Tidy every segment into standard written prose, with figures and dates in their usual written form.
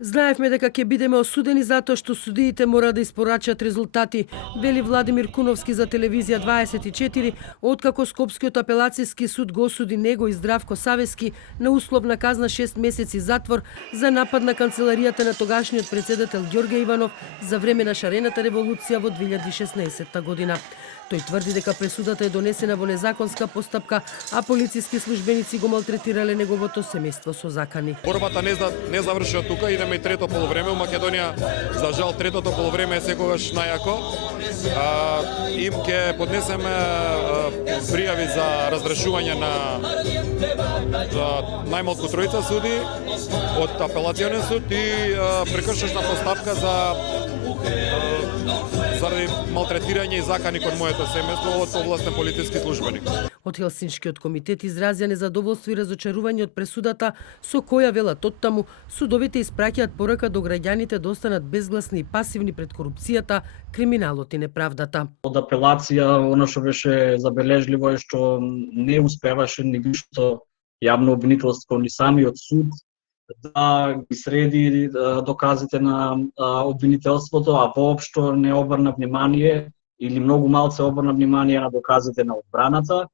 Знаевме дека ќе бидеме осудени затоа што судиите мора да испорачат резултати, вели Владимир Куновски за телевизија 24, откако Скопскиот апелацијски суд го осуди него и Здравко Савески на условна казна 6 месеци затвор за напад на канцеларијата на тогашниот председател Ѓорѓе Иванов за време на шарената револуција во 2016 година. Тој тврди дека пресудата е донесена во незаконска постапка, а полициски службеници го малтретирале неговото семејство со закани. Борбата не завршува тука, идеме и трето полувреме. У Македонија, за жал, третото полувреме е секогаш најако. Им ќе поднесеме пријави за разрешување на најмалку тројца суди од апелацијонен суд и прекршечна постапка заради малтретирање и закани кон моето семејство од овластен полициски службеник. Од Хелсиншкиот комитет изразија незадоволство и разочарување од пресудата, со која велат оттаму судовите испраќаат порака до граѓаните да останат безгласни и пасивни пред корупцијата, криминалот и неправдата. Од апелација, она што беше забележливо е што не успеваше ни висшето јавно обвинителство, ни самиот суд да ги среди доказите на обвинителството, а воопшто не обрна внимание или многу малце обрна внимание на доказите на одбраната.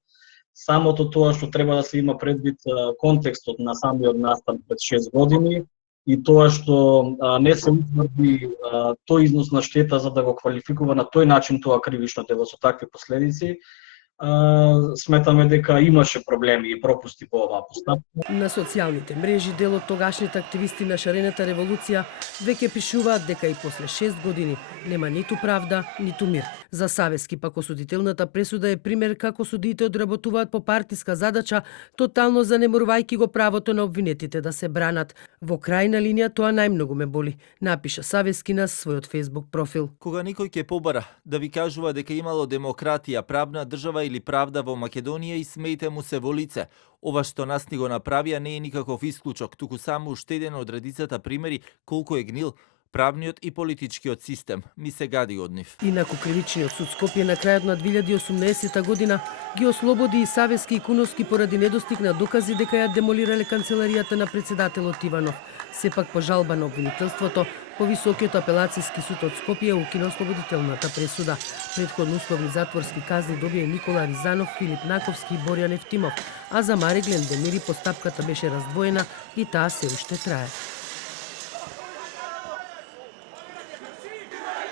Самото тоа што треба да се има предвид контекстот на самиот настан пред 6 години и тоа што не се утврди тој износ на штета за да го квалификува на тој начин тоа кривично дело со такви последици, сметаме дека имаше проблеми и пропусти во оваа постапка. На социјалните мрежи дел од тогашните активисти на шарената револуција веќе пишуваат дека и после 6 години нема ниту правда, ниту мир. За Савески пак осудителната пресуда е пример како судиите одработуваат по партиска задача, тотално занеморувајќи го правото на обвинетите да се бранат. Во крајна линија тоа најмногу ме боли, напиша Савески на својот Facebook профил. Кога никој ќе побара да ви кажува дека имало демократија, правна држава или правда во Македонија и смејте му се во лице. Ова што нас ни го направија не е никаков исклучок, туку само уште еден од редицата примери колку е гнил правниот и политичкиот систем. Ми се гади од нив. Инаку кривичниот суд Скопје на крајот на 2018 година ги ослободи и Савески и Куновски поради недостиг на докази дека ја демолирале канцеларијата на председателот Иванов. Сепак по жалба на обвинителството, повисокиот апелацијски суд од Скопје укина ослободителната пресуда. Претходно условни затворски казни добија Никола Ризанов, Филип Наковски и Борјан Евтимов, а за Мари Глендемири постапката беше раздвоена и таа се уште трае.